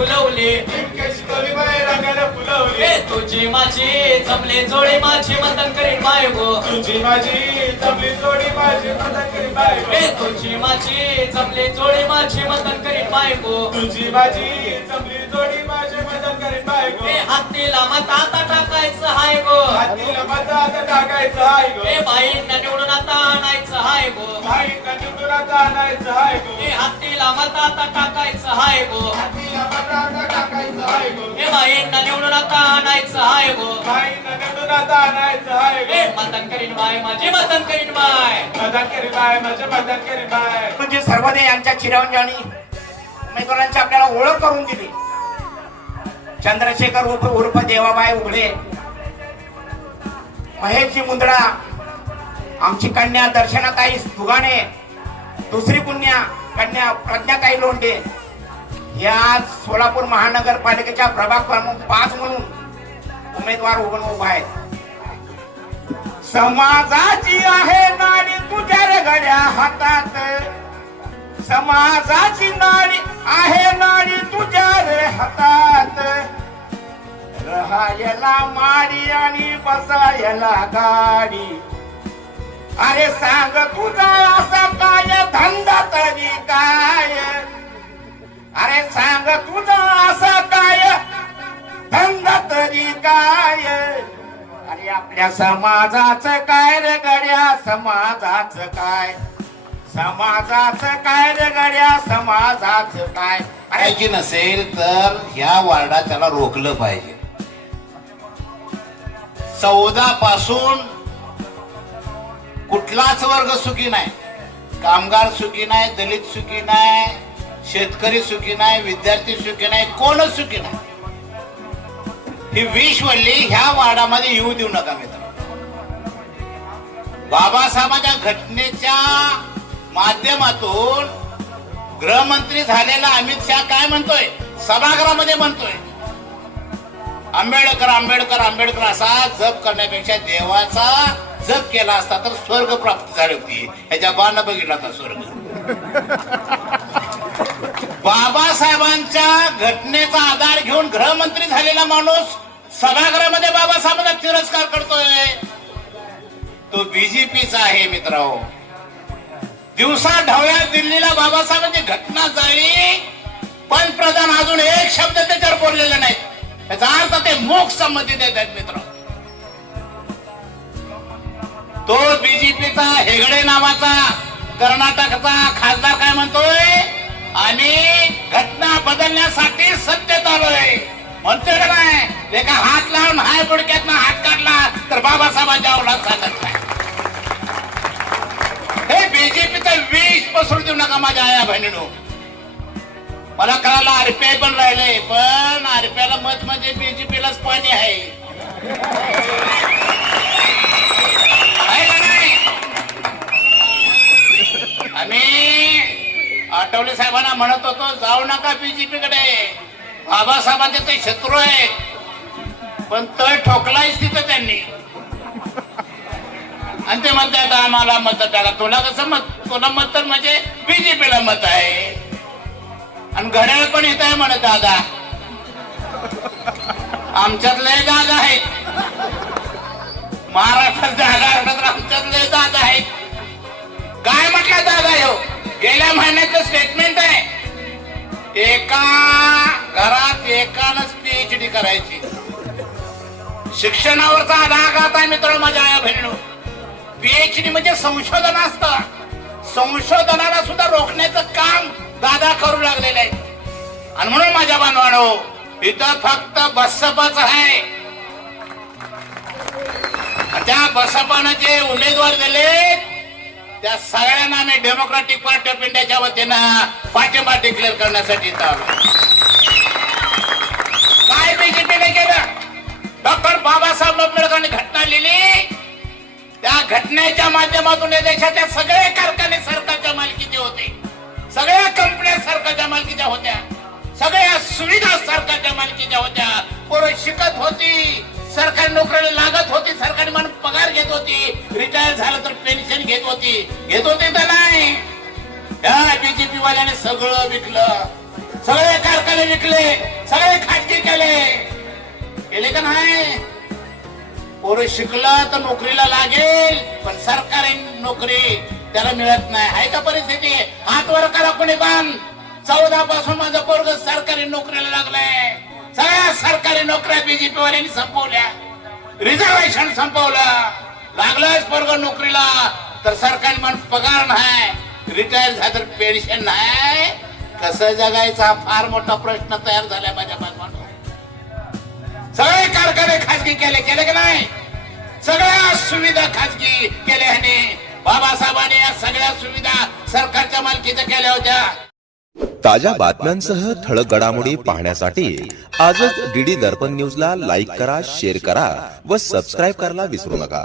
फुलवले कशी तोली बाई रंगाने फुलवली तुझी माझी जमले जोडे माझी मदत करीन बाय गो तुझी माझी जमली जोडी माझी मदत करी बाय तुझी माझी जमले जोडे माझी मदत करीन बाय गो तुझी माझी जमली जोडी माझी मदत करी बाय हातीला मत आता टाकायचं हाय गो हातीला माझा आता टाकायचं हाय गो बाईंना निवडून आता आणायचं हाय गो बाईंना निवडून आता आणायचं हाय गो हातीला मत आता टाकायचं हाय गो हातीला माझा आता टाकायचं हाय गो बाईंना निवडून आता आणायचं हाय गो बाईंना निवडून आता आणायचं हाय गो मदत करीन बाय माझी मदत करीन बाय मदत करी बाय माझी मदत करी बाय म्हणजे सर्वदे यांच्या चिरंजीवांनी उमेदवारांची आपल्याला ओळख करून दिली. चंद्रशेखर उर्फ देवाबाई उघडे, महेशजी मुंदडा, आमची कन्या दर्शनाताई दुगाणे, दुसरी कन्या प्रज्ञाताई लोंढे या सोलापूर महानगरपालिकेच्या प्रभाग क्रमांक 5 म्हणून उमेदवार उभा आहेत. समाजाची आहे नाडी तुझ्या रे घड्या हातात, समाजाची नाडी आहे नाडी तुझ्या रे हातात, रहायला माडी आणि बसायला गाडी. अरे सांग तुझा असा काय धंदा तरी काय, अरे सांग तुझा असा काय धंदा तरी काय. अरे आपल्या समाजाचं काय रे गड्या, समाजाचं काय, समाजाचं काय रे गड्या, समाजाचं काय. पाहिजे नसेल तर ह्या वार्डात त्याला रोखलं पाहिजे. 14 पासून कुठलाच वर्ग सुखी नाही, कामगार सुखी नाही, दलित सुखी नाही, शेतकरी सुखी नाही, विद्यार्थी सुखी नाही, कोणच सुखी नाही. ही विषवल्ली ह्या वार्डामध्ये येऊ देऊ नका मित्र. बाबासाहेबांच्या घटनेच्या माध्यमातून गृहमंत्री झालेला अमित शहा काय म्हणतोय, सभागृहामध्ये म्हणतोय आंबेडकर आंबेडकर आंबेडकर असा जप करण्यापेक्षा देवाचा जप केला असता तर स्वर्ग प्राप्त झाली होती. ह्याच्या बाण बघितला होता स्वर्ग. बाबासाहेबांच्या घटनेचा आधार घेऊन गृहमंत्री झालेला माणूस सभागृहामध्ये बाबासाहेबांचा तिरस्कार करतोय. तो बीजेपीचा आहे मित्रांनो. दिवसा ढवळ्या दिल्लीला बाबासाहेबांची घटना झाली, पंतप्रधान अजून एक शब्द त्याच्यावर बोललेला नाही. त्याचा अर्थ ते मोक्ष संमती देत आहेत मित्र. तो बीजेपीचा हेगडे नावाचा कर्नाटकचा खासदार काय म्हणतोय, आणि घटना बदलण्यासाठी सत्तेत आलोय म्हणतोय का नाही. एका हात लावून हाय बुडक्यातनं हात काढला तर बाबासाहेबांच्या अवलाद सांगत नाही. हे बीजेपीचं विष पसरू देऊ नका माझ्या आया बहिणीनो. मला कळालं आरपीआय पण राहिले, पण आरपीआयला मत म्हणजे बीजेपीलाच पाणी आहे का नाही. आम्ही आठवले साहेबांना म्हणत होतो जाऊ नका बीजेपीकडे, बाबासाहेबांचे ते शत्रू आहेत, पण तळ ठोकलायच तिथं त्यांनी. आणि ते म्हणतात आम्हाला मत टाका. तुला कसं मत, तुला मत तर म्हणजे बीजेपीला मत आहे. आणि घड्याळ पण येत आहे म्हणत दादा, आमच्यातले दादा आहेत महाराष्ट्रात, जागा आमच्यातले दादा आहेत. काय म्हटलं दादा हो, गेल्या महिन्याचं स्टेटमेंट आहे, एका घरात एकानंच PhD करायची. शिक्षणावरचा आघात आहे मित्र माझ्या आया बहिणीनो. PhD म्हणजे संशोधन असतं, संशोधनाला सुद्धा रोखण्याचं काम दादा करू लागलेले आहे. आणि म्हणून माझ्या बांधवांनो, इथं फक्त बसपाच आहे. त्या बसपानं जे उमेदवार दिले त्या सगळ्यांना आम्ही डेमोक्रॅटिक पार्टी ऑफ इंडियाच्या वतीनं पाठिंबा डिक्लेअर करण्यासाठी इथं आलो. काय बीजेपीने केलं, डॉक्टर बाबासाहेब आंबेडकरांनी घटना लिहिली, त्या घटनेच्या माध्यमातून या देशाच्या सगळे कारखाने सरकारच्या मालकीचे होते, सगळ्या कंपन्या सरकारच्या मालकीच्या होत्या, सगळ्या सुविधा सरकारच्या मालकीच्या होत्या. पोरं शिकत होती, सरकारी नोकरीला लागत होती, सरकारी म्हणून पगार घेत होती, रिटायर झालं तर पेन्शन घेत होती तर नाही. या बीजेपी वाल्याने सगळं विकलं. सगळे कारखाने विकले, सगळे खाजगी केले का नाही? पोरं शिकला तर नोकरीला लागेल, पण सरकारी नोकरी त्याला मिळत नाही. आहे का परिस्थिती? हात वर करा कोणी पण. 14 पासून माझं पोरग सरकारी नोकरीला लागलंय. सगळ्या सरकारी नोकऱ्या बीजेपी वाल्यांनी संपवल्या, रिझर्वेशन संपवलं. लागलंच पोरग नोकरीला तर सरकारी म्हणून पगार नाही, रिटायर झालं तर पेन्शन नाही. कसं जगायचा हा फार मोठा प्रश्न तयार झालाय माझ्या बाजूला. सगळे कारखाने खाजगी केले की नाही? सगळ्या सुविधा खाजगी केल्या ह्याने. बाबासाहेबांनी या सगळ्या सुविधा सरकारच्या मालकीच्या केल्या होत्या. ताज्या बातम्यांसह ठळक घडामोडी पाहण्यासाठी आजच डीडी दर्पण न्यूजला लाईक करा, शेअर करा व सबस्क्राईब करायला विसरू नका.